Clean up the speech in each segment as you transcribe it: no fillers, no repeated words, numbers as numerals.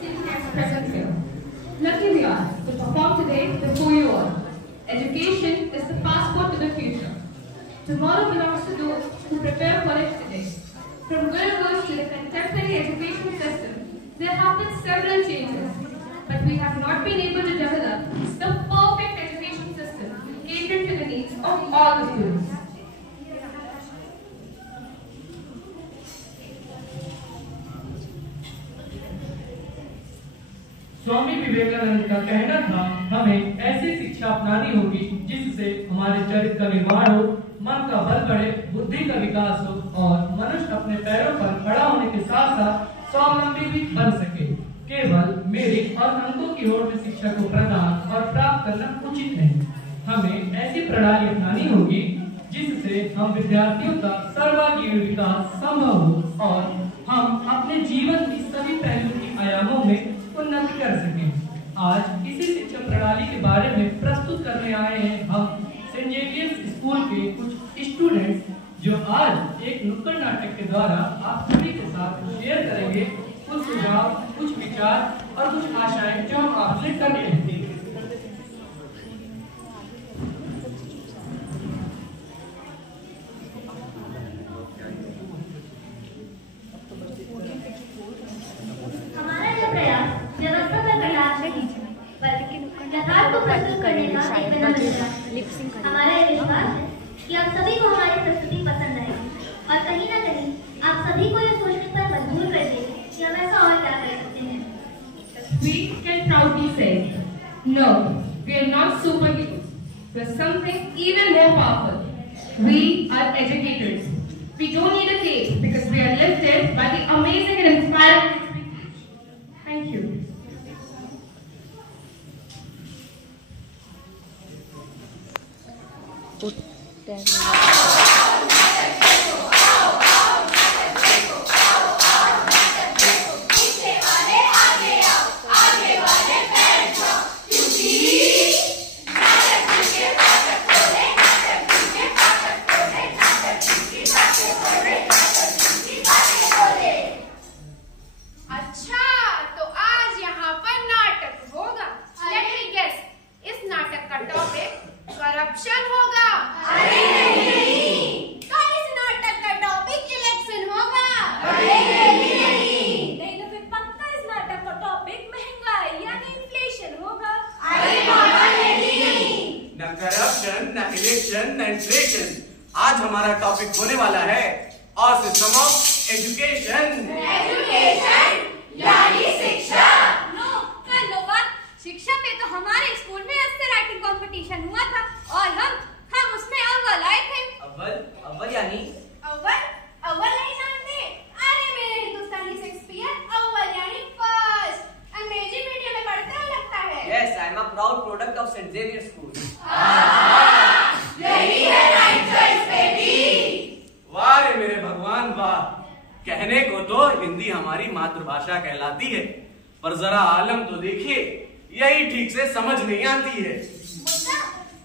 sitting as present here. Lucky we are to perform today before you all. Education is the passport to the future. Tomorrow belongs to those who prepare for it today. From Gurukul to the contemporary education system, there have been several changes, but we have not been able to develop the perfect education system catering to the needs of all the students. Swami Vivekananda का कहना था, हमें ऐसी शिक्षा अपनानी होगी जिससे हमारे चरित्र का निर्माण हो, मन का बल बढ़े, बुद्धि का विकास हो और मनुष्य अपने पैरों पर खड़ा होने के साथ साथ स्वावलंबी भी बन सके। केवल मेरिट और अंकों की ओर में शिक्षा को प्रदान और प्राप्त करना उचित नहीं। हमें ऐसी प्रणाली अपनानी होगी जिससे हम विद्यार्थियों का सर्वांगीण विकास संभव हो और हम अपने जीवन की सभी पहलुओं की आयामों में उन्नति कर सकें। आज इसी शिक्षा प्रणाली के बारे में प्रस्तुत करने आए हैं हम सेंट जेवियर्स स्कूल के कुछ स्टूडेंट्स, जो आज एक नुक्कड़ नाटक के द्वारा आप सभी के साथ शेयर करेंगे कुछ सुझाव, कुछ विचार और कुछ आशाएं जो हम आपसे करते हैं। यथार्थ को प्रस्तुत करने का एक विनम्र प्रयास। हमारा यह विश्वास है कि आप सभी को हमारी प्रस्तुति पसंद आएगी और कहीं ना कहीं आप सभी को यह सोचने पर मजबूर कर देगी कि हम ऐसा और क्या कर सकते हैं। We can proudly say, no, we are not superheroes. We are something even more powerful. We are educators. We don't need a cape because we are lifted by the amazing and inspiring things we teach. Thank you. आज हमारा topic होने वाला है और system of education. Education यानी शिक्षा। No बात, शिक्षा पे तो हमारे स्कूल में ऐसे राइटिंग कंपटीशन हुआ था और हम उसमें अव्वल आए थे। अव्वल यानी अव्वल नहीं जानते? अरे मेरे हिंदुस्तानी शेक्सपियर, अव्वल यानी फर्स्ट। अंग्रेजी मीडियम में पढ़ते हो लगता है। Yes, I am a proud product of St. Xavier School. यही है राइट चॉइस बेबी। वाह रे मेरे भगवान वाह। कहने को तो हिंदी हमारी मातृभाषा कहलाती है, पर जरा आलम तो देखिए, यही ठीक से समझ नहीं आती है।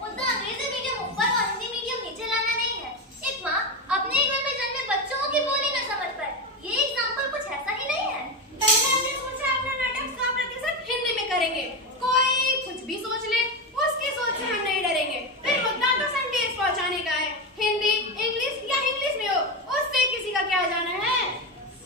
मुद्दा अंग्रेजी मीडियम ऊपर और हिंदी मीडियम नीचे लाना नहीं है। एक माँ अपने घर में जन्मे बच्चों की बोली में समझ पाए, ये एग्जाम्पल कुछ ऐसा ही नहीं है। पहले हमने सोचा अपना नाटक 100% हिंदी में करेंगे, कोई कुछ भी सोच ले, उसकी सोच से हम नहीं डरेंगे। फिर मुद्दा तो संदेश पहुंचाने का है, हिंदी, इंग्लिश या इंग्लिश में हो, उससे किसी का क्या जाना है।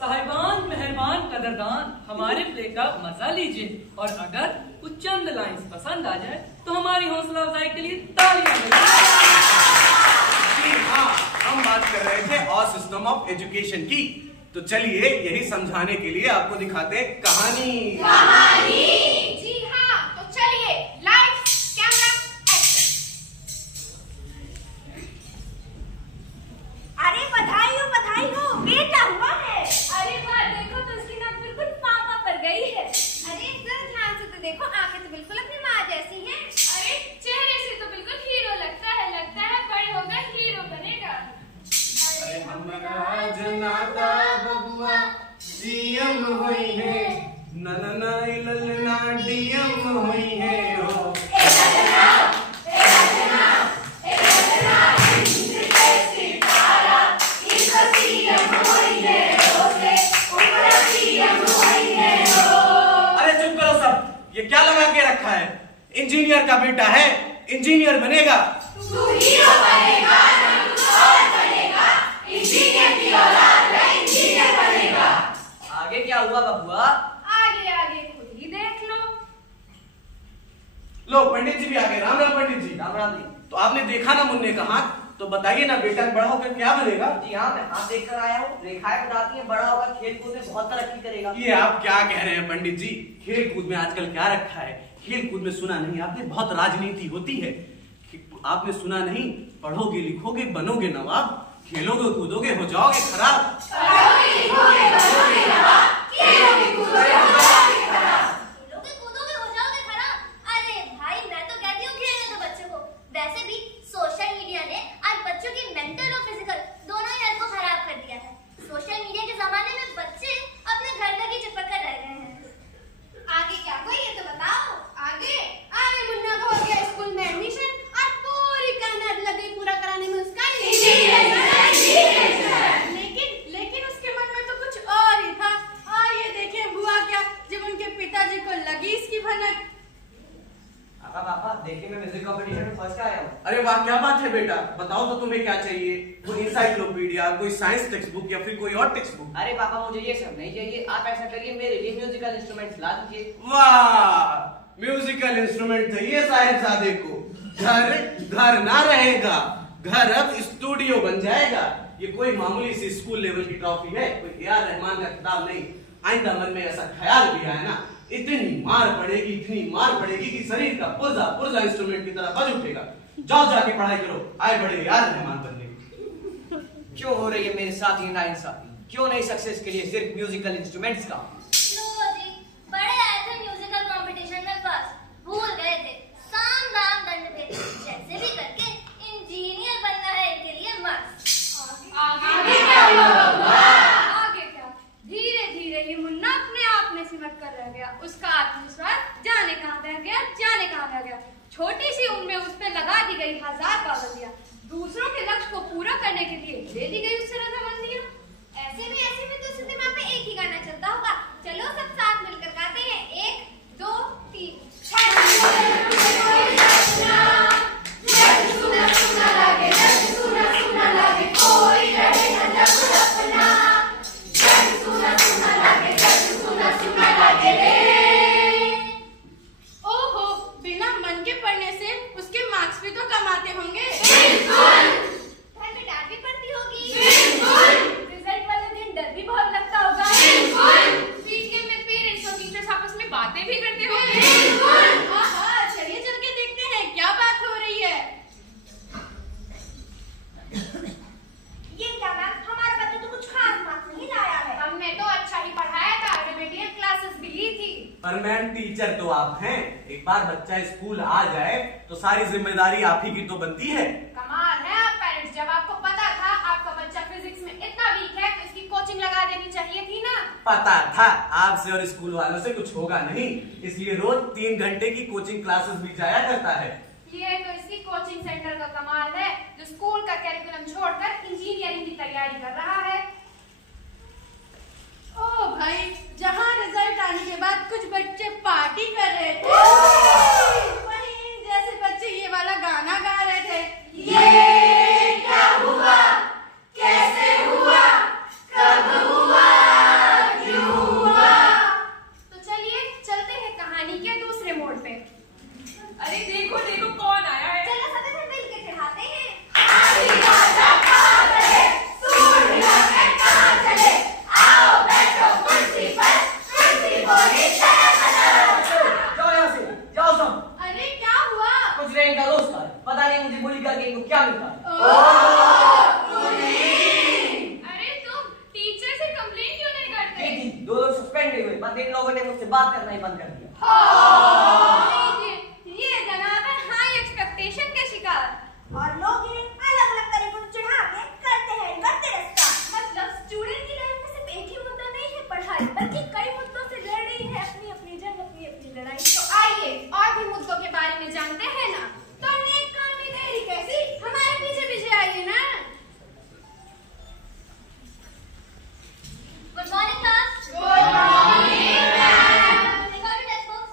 साहिबान, मेहरबान, कदरदान, हमारे प्ले का मजा लीजिए और अगर कुछ चंद लाइंस पसंद आ जाए तो हमारी हौसला अफजाई के लिए तालियां बजाइए। हाँ, हम बात कर रहे थे और सिस्टम ऑफ एजुकेशन की, तो चलिए यही समझाने के लिए आपको दिखाते कहानी। जी हाँ, तो चलिए लाइट्स, कैमरा, एक्शन। अरे बधाई हो, बेटा हुआ है। अरे वाह, देखो तो उसकी नाक बिल्कुल पापा पर गई है। अरे जरा ध्यान से तो देखो, आंखें तो बिल्कुल अपनी माँ जैसी हैं। अरे चेहरे से तो बिल्कुल हीरो लगता है बड़े होकर हीरो बनेगा। अरे हमारा जनाता बबुआ सीएम हुई है, ननना ललना ये क्या लगा के रखा है? इंजीनियर का बेटा है, इंजीनियर बनेगा। तू हीरो बनेगा, और बनेगा, इंजीनियर की औलाद है, इंजीनियर बनेगा। आगे क्या हुआ बबुआ? आगे आगे खुद ही देख लो। लो पंडित जी भी आ गए। राम राम पंडित जी। राम राम जी। तो आपने देखा ना मुन्ने का हाथ, तो बताइए ना बेटा बड़ा होकर क्या बनेगा? जी हाँ, मैं हाथ देख कर आया हूँ। रेखाएं बताती हैं बड़ा होगा खेल कूद में बहुत तरक्की करेगा। ये आप क्या कह रहे हैं पंडित जी? खेल कूद में आजकल क्या रखा है? खेल कूद में सुना नहीं आपने, बहुत राजनीति होती है। आपने सुना नहीं, पढ़ोगे लिखोगे बनोगे नवाब, खेलोगे कूदोगे हो जाओगे खराब। पढ़ोगे लिखोगे बनोगे नवाब, खेलोगे कूदोगे हो जाओगे खराब। खेलोगे कूदोगे हो जाओगे खराब। अरे भाई मैं तो कहती हूँ खेलने दो बच्चों को। वैसे भी सोशल मीडिया ने आज बच्चों की मेंटल और फिजिकल दोनों ही हेल्थ को खराब कर दिया है। सोशल मीडिया के जमाने में बच्चे अपने घर तक ही चिपक कर रह गए हैं। आगे क्या हुआ ये तो बताओ। आगे आगे मुन्ना को हो गया स्कूल में एडमिशन और पूरी मेहनत लगी पूरा कराने में उसका लेकिन उसके मन में तो कुछ और ही था। और ये देखिए हुआ क्या, जब उनके पिताजी को लगी इसकी भनक। पापा देखिए, मैं म्यूजिक कंपटीशन में फर्स्ट आया हूँ। अरे वाह क्या बात है बेटा। बताओ तो तुम्हें क्या चाहिए? कोई इंसाइक्लोपीडिया, कोई साइंस टेक्स्ट बुक या फिर कोई और टेक्स्ट बुक? अरे पापा मुझे ये सब नहीं चाहिए। आप ऐसा करिए, मेरे लिए म्यूजिकल इंस्ट्रूमेंट्स ला दीजिए। वाह, म्यूजिकल इंस्ट्रूमेंट चाहिए साहिबजादे को। घर घर ना रहेगा, घर अब स्टूडियो बन जाएगा। ये कोई मामूली सी स्कूल लेवल की ट्रॉफी है, कोई ए.आर. रहमान का खिताब नहीं। आइंदा मन में ऐसा ख्याल भी आया ना, इतनी मार पड़ेगी कि शरीर का पुर्जा इंस्ट्रूमेंट की तरह बज उठेगा। जाओ जाके पढ़ाई करो, आए बड़े यार रहमान बनने। क्यों हो रही है मेरे साथ ये नाइंसाफी? क्यों नहीं सक्सेस के लिए सिर्फ म्यूजिकल इंस्ट्रूमेंट्स का? लो जी, बड़े आए थे म्यूजिकल कंपटीशन में फर्स्ट, भूल गए थे साम दाम दंड भेद। जैसे भी करके इंजीनियर बनना है इनके लिए मस्त। आगे क्या हुआ बबुआ? आगे क्या, धीरे धीरे ये मुन्ना अपने आप में सिमट कर रह गया। उसका आत्मविश्वास जाने कहाँ बह गया। छोटी सी उम्र में उस पर लगा दी गई 1000 पाबंदियां, दूसरों के लक्ष्य को पूरा करने के लिए दे दी गई उससे रजामंदियां। ऐसे में तो उसके दिमाग में एक ही गाना चलता होगा। चलो सब साथ मिलकर गाते हैं, 1 2 3। ओहो, बिना मन के पढ़ने से उसके मार्क्स भी तो कम आते होंगे। घर में डांट भी पड़ती होगी। रिजल्ट वाले दिन डर भी बहुत लगता होगा। पीटीएम में पेरेंट्स और टीचर्स आपस में बातें भी करते होंगे। हाँ, चलिए चल के देखते हैं क्या बात हो रही है। ये क्या मैम, हमारा बच्चा तो कुछ खास मार्क्स नहीं लाया है। हमने तो अच्छा ही पढ़ाया था, रेमेडियल क्लासेस भी ली थी। पर मैम टीचर तो आप हैं। एक बार बच्चा स्कूल आ जाए तो सारी जिम्मेदारी आप ही की तो बनती है। कमाल है आप पेरेंट्स, जब आपको पता था आपका बच्चा फिजिक्स में इतना वीक है तो इसकी कोचिंग लगा देनी चाहिए थी ना। पता था आपसे और स्कूल वालों से कुछ होगा नहीं, इसलिए रोज 3 घंटे की कोचिंग क्लासेस भी जाया करता है। ये तो इसकी कोचिंग सेंटर का कमाल है, जो स्कूल का कैरिकुलम छोड़कर इंजीनियरिंग की तैयारी कर रहा है। ओ भाई, जहाँ रिजल्ट आने के बाद कुछ बच्चे पार्टी कर रहे थे, वहीं जैसे बच्चे ये वाला गाना गा रहे थे। ये क्या हुआ, कैसे हुआ, कब हुआ, क्यों हुआ। तो चलिए चलते हैं कहानी के दूसरे मोड़ पे। अरे देखो देखो कौन आया है। चलो सब मिल के चढ़ाते हैं। जाओ यहाँ से, जाओ सब। अरे क्या हुआ? कुछ नहीं, इनका दोस्त है। पता नहीं मुझे बुली करके इनको क्या मिलता है। अरे तुम टीचर से कंप्लेन क्यों नहीं करते? जी, 2 लोग सस्पेंड हुए, बस इन लोगों ने मुझसे बात करना ही बंद कर दिया। ये जनाब है हाई एक्सपेक्टेशन के शिकार। और लोग इन्हें अलग-अलग तरीकों से चढ़ा के करते हैं इनका तिरस्कार। मतलब स्टूडेंट की लाइफ में सिर्फ एक ही मुद्दा नहीं है पढ़ाई, बल्कि कई मुद्दों से लड़ रही है अपनी अपनी जंग, अपनी अपनी लड़ाई। तो आइए और भी मुद्दों के बारे में जानते हैं ना। तो नेक काम में देरी कैसी, हमारे पीछे पीछे आइए ना। Good morning class. Good morning. निकालो text books.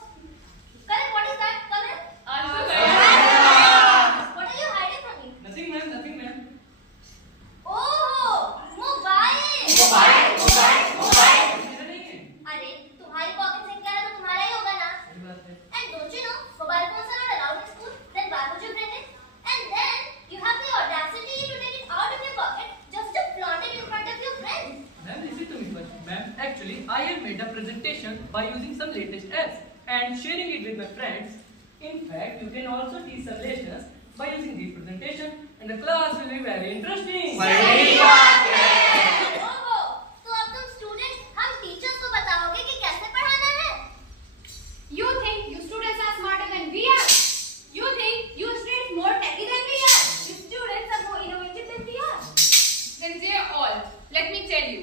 by using some latest apps and sharing it with my friends. In fact, you can also teach some lessons by using this presentation, and the class will be very interesting. सही बात है। तो अब तुम students हम teachers को बताओगे कि कैसे पढ़ाना है? You think you students are smarter than we are? You think you students more techy than we are? You students are more innovative than we are. Then dear all, let me tell you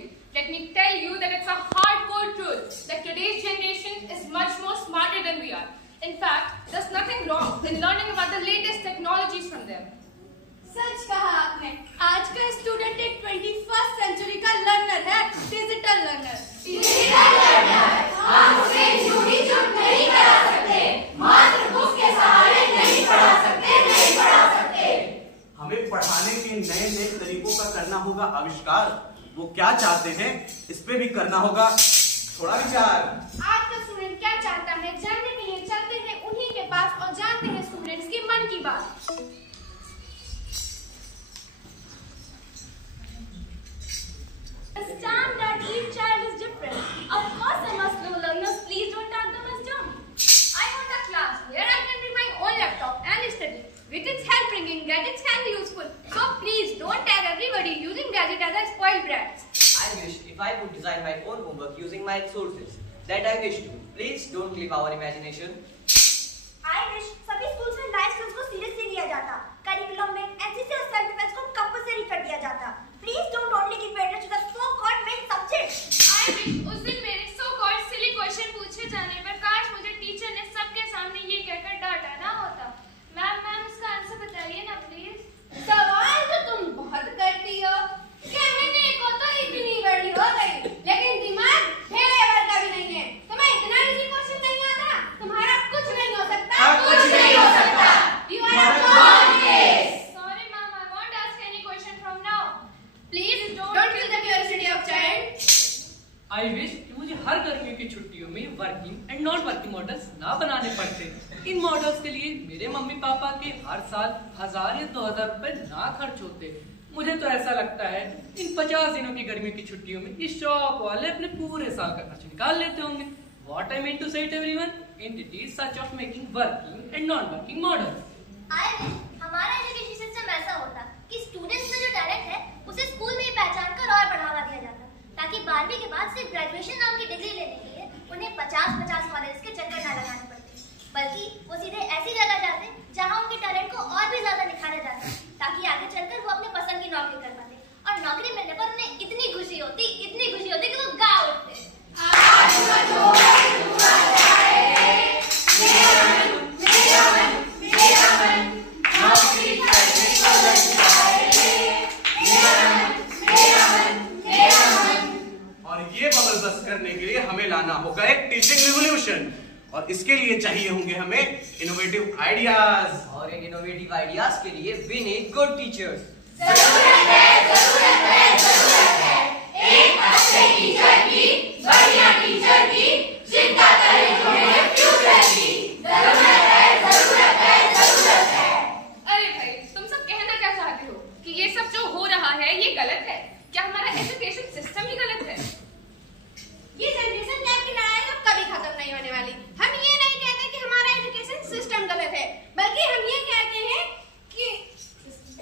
that it's a hardcore truth that today's generation is much more smarter than we are. In fact, there's nothing wrong in learning about the latest technologies from them. सच कहा आपने। आज का student एक 21st century का learner है, digital learner. हम उसे झूठी झूठ नहीं करा सकते, मात्र बुक के सहारे नहीं पढ़ा सकते। हमें पढ़ाने के नए नए तरीकों का करना होगा आविष्कार। वो क्या चाहते हैं इस पे भी करना होगा थोड़ा विचार। आज का स्टूडेंट क्या चाहता है जानने के लिए चलते हैं उन्हीं के पास और जानते हैं स्टूडेंट्स की मन की बात। Understand that each child is different. Of course, I must know learners. Please don't tag them as dumb. I want a class where I can bring my own laptop and study. With its help, bringing gadgets can be useful. So please don't tag everybody using gadget as a spoiled brats. I wish if I could design my own homework using my sources that I wish to. Please don't leave our imagination. I wish सभी schools में life skills को seriously लिया जाता। Curriculum में NCC और self defence को compulsory कर दिया जाता। Please don't only give weightage to the so-called main subjects. I wish उस दिन मेरे so-called silly question पूछे जाने पर काश मुझे टीचर ने सबके सामने ये कहकर डांटा ना होता। मैम इसका आंसर बताइए ना प्लीज। सवाल तो तुम बहुत करती हो, कहने को तो इतनी बड़ी हो गई, लेकिन दिमाग ढेले भर का भी नहीं है। तुम्हें इतना इजी क्वेश्चन नहीं आता, तुम्हारा कुछ नहीं हो सकता। कुछ नहीं हो सकता। You are a gone case. Sorry ma'am, I won't ask any question from now. Please don't kill the curiosity of child. I wish कि मुझे हर गर्मियों की छुट्टियों में working and non working models ना बनाने पड़ते। इन मॉडल्स के लिए मेरे मम्मी पापा के हर साल 1000 या 2000 रुपए ना खर्च होते। मुझे तो ऐसा लगता है इन 50 दिनों की गर्मियों की छुट्टियों में इस शॉप वाले अपने पूरे साल का खर्च निकाल लेते होंगे। What I mean to say to everyone, entities such of making working and non-working models. I wish हमारा एजुकेशन सिस्टम ऐसा होता कि स्टूडेंट्स में जो टैलेंट है उसे स्कूल में ही पहचान कर और बढ़ावा दिया जाता, ताकि 12वीं के बाद सिर्फ ग्रेजुएशन नाम की डिग्री लेने के लिए उन्हें 50-50 कॉलेज के चक्कर न लगाने पड़ते, बल्कि वो सीधे ऐसी जगह जाते जहां उनके टैलेंट को और भी ज्यादा निखारा जाता, ताकि आगे चलकर वो अपने पसंद की नौकरी कर पाते। और नौकरी मिलने पर उन्हें इतनी खुशी होती कि वो गा उठते। और ये बबल बस करने के लिए हमें लाना होगा एक टीचिंग रिवॉल्यूशन, और इसके लिए चाहिए होंगे हमें इनोवेटिव आइडियाज। और इन इनोवेटिव आइडियाज के लिए we need good teachers. जरूरत है एक अच्छे टीचर की, बढ़िया टीचर की, चिंता करे तुम्हें फ्यूचर की। जरूरत है। अरे भाई, तुम सब कहना क्या चाहते हो कि ये सब जो हो रहा है ये गलत है? क्या हमारा एजुकेशन सिस्टम ही गलत है? ये जनरेशन गैप की लड़ाई अब कभी खत्म नहीं होने वाली। हम ये नहीं कहते कि हमारा एजुकेशन सिस्टम गलत है, बल्कि हम ये कहते हैं कि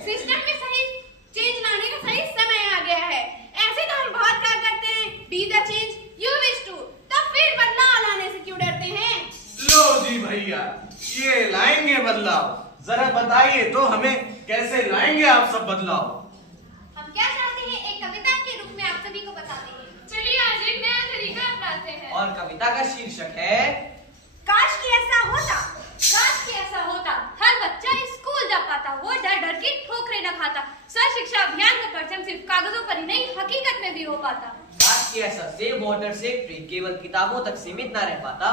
सिस्टम में सही चेंज लाने का सही समय आ गया है। ऐसे तो हम बहुत कहा करते हैं, be the change you wish to, तब फिर बदलाव लाने से क्यों डरते हैं? लो जी भैया, ये लाएंगे बदलाव। जरा बताइए तो हमें कैसे लाएंगे आप सब बदलाव? हम क्या चाहते हैं एक कविता के रूप में आप सभी को बताते हैं। चलिए आज एक नया तरीका अपनाते हैं। और कविता का शीर्षक है काश कि ऐसा होता, हर बच्चा स्कूल जा पाता, वो डर डर के ठोकरे न खाता, सर्व शिक्षा अभियान का परचम सिर्फ कागजों पर ही नहीं हकीकत में भी हो पाता। काश कि ऐसा सेव वाटर से फ्री केवल किताबों तक सीमित न रह पाता।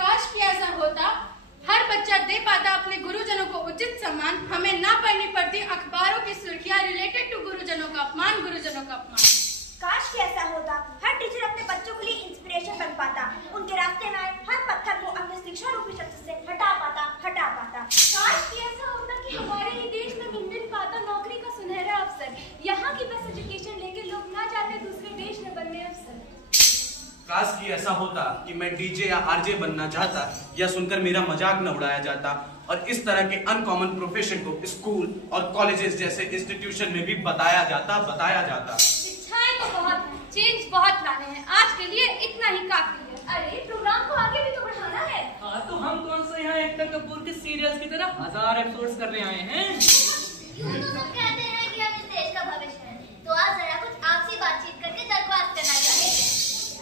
काश कि ऐसा होता, हर बच्चा दे पाता अपने गुरुजनों को उचित सम्मान, हमें ना पढ़नी पड़ती अखबारों की सुर्खियां रिलेटेड टू गुरुजनों का अपमान। काश कि ऐसा होता, हर टीचर अपने बच्चों के लिए इंस्पिरेशन बन पाता, उनके रास्ते में आए हर पत्थर को अपने शिक्षा रूपी शक्ति से हटा पाता। काश कि ऐसा होता कि हमारे ही देश में मिल पाता नौकरी का सुनहरा अवसर, यहाँ की बेस्ट एजुकेशन लेके लोग ना जाते दूसरे देश में बनने अवसर। काश कि ऐसा होता कि मैं डीजे या आरजे बनना चाहता या सुनकर मेरा मजाक न उड़ाया जाता और इस तरह के अनकॉमन प्रोफेशन को स्कूल और कॉलेजेस जैसे इंस्टीट्यूशन में भी बताया जाता। शिक्षाएं तो बहुत है, चेंज बहुत लाने हैं, आज के लिए इतना ही काफी है। अरे प्रोग्राम को आगे भी तो बढ़ाना है। हाँ तो हम कौन सा यहाँ एकता कपूर के सीरियल्स की तरह 1000 एपिसोड्स करने आए हैं। यूं तो सब कहते हैं कि हम इस देश का भविष्य है, तो आज जरा कुछ आपसी बातचीत करके दरख्वास्त करना चाहेंगे।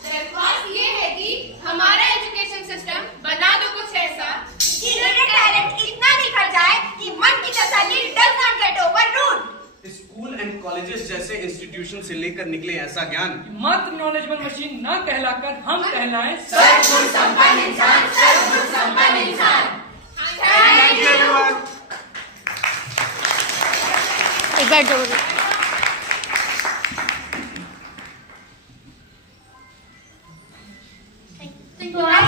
दरख्वास्त ये है कि हमारा एजुकेशन सिस्टम बना दो कुछ ऐसा कि हिडन टैलेंट इतना निखर जाए कि मन की तसल्ली does not gate overruled. School and colleges जैसे इंस्टीट्यूशन से लेकर निकले ऐसा ज्ञान मात्र नॉलेजेबल मशीन न कहलाकर हम कहलाएं सर्वगुण संपन्न इंसान, सर्वगुण संपन्न इंसान। Thank you everyone. एक बार जोर तो आज